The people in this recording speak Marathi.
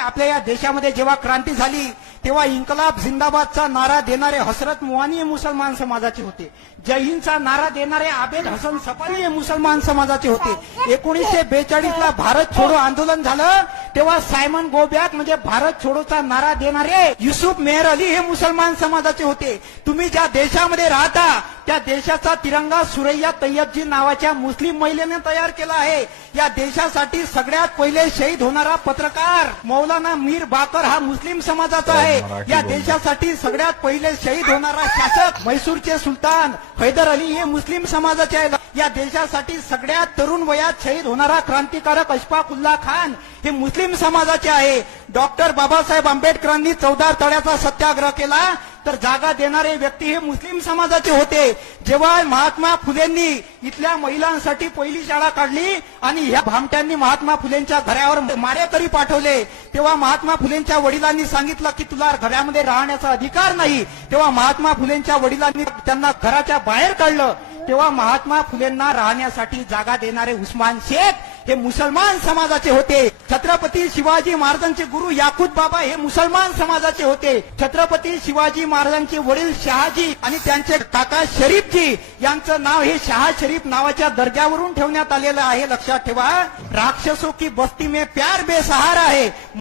आपल्या या देशामध्ये जेव्हा क्रांती झाली तेव्हा इन्कलाब जिंदाबादचा नारा देणारे हसरत मुआनी हे मुसलमान समाजाचे होते. जय हिंदचा नारा देणारे आबेद हसन सफारी हे मुसलमान समाजाचे होते. 1942 ला भारत छोडो आंदोलन झालं तेव्हा सायमन गो बॅक म्हणजे भारत छोडोचा नारा देणारे युसुफ मेहर अली हे मुसलमान समाजाचे होते. तुम्ही ज्या देशामध्ये राहता त्या देशाचा तिरंगा सुरैया तय्यबजी नावाच्या मुस्लिम महिलेने तयार केला आहे. या देशासाठी सगळ्यात पहिले शहीद होणारा पत्रकार मौलाना मीर बाकर हा मुस्लिम समाजाचा आहे. या देशासाठी सगळ्यात पहिले शहीद होणारा शासक म्हैसूरचे सुलतान हैदर अली हे मुस्लिम समाजाचे आहे. या देशासाठी सगळ्यात तरुण वयात शहीद होणारा क्रांतिकारक अशफाकुल्ला खान हे मुस्लिम समाजाचे आहे. डॉक्टर बाबासाहेब आंबेडकरांनी 14 तळ्याचा सत्याग्रह केला तर जागा देणारे व्यक्ती हे मुस्लिम समाजाचे होते. जेव्हा महात्मा फुलेंनी इथल्या महिलांसाठी पहिली शाळा काढली आणि ह्या भामट्यांनी महात्मा फुलेंच्या घरावर मारेकरी पाठवले तेव्हा महात्मा फुलेंच्या वडिलांनी सांगितलं की तुला घरामध्ये राहण्याचा अधिकार नाही. तेव्हा महात्मा फुलेंच्या वडिलांनी त्यांना घराच्या बाहेर काढलं. तेव्हा महात्मा फुलेंना राहण्यासाठी जागा देणारे उस्मान शेख हे मुसलमान समाजाचे होते. छत्रपती शिवाजी महाराजांचे गुरु याकूत बाबा हे मुसलमान समाजाचे होते. छत्रपती शिवाजी महाराजांचे वडील शहाजी आणि त्यांचे काका शरीफजी यांचं नाव हे शहा शरीफ नावाच्या दर्जावरून ठेवण्यात आलेलं आहे. लक्षात ठेवा, राक्षसों की बस्ती में प्यार बेसहारा है.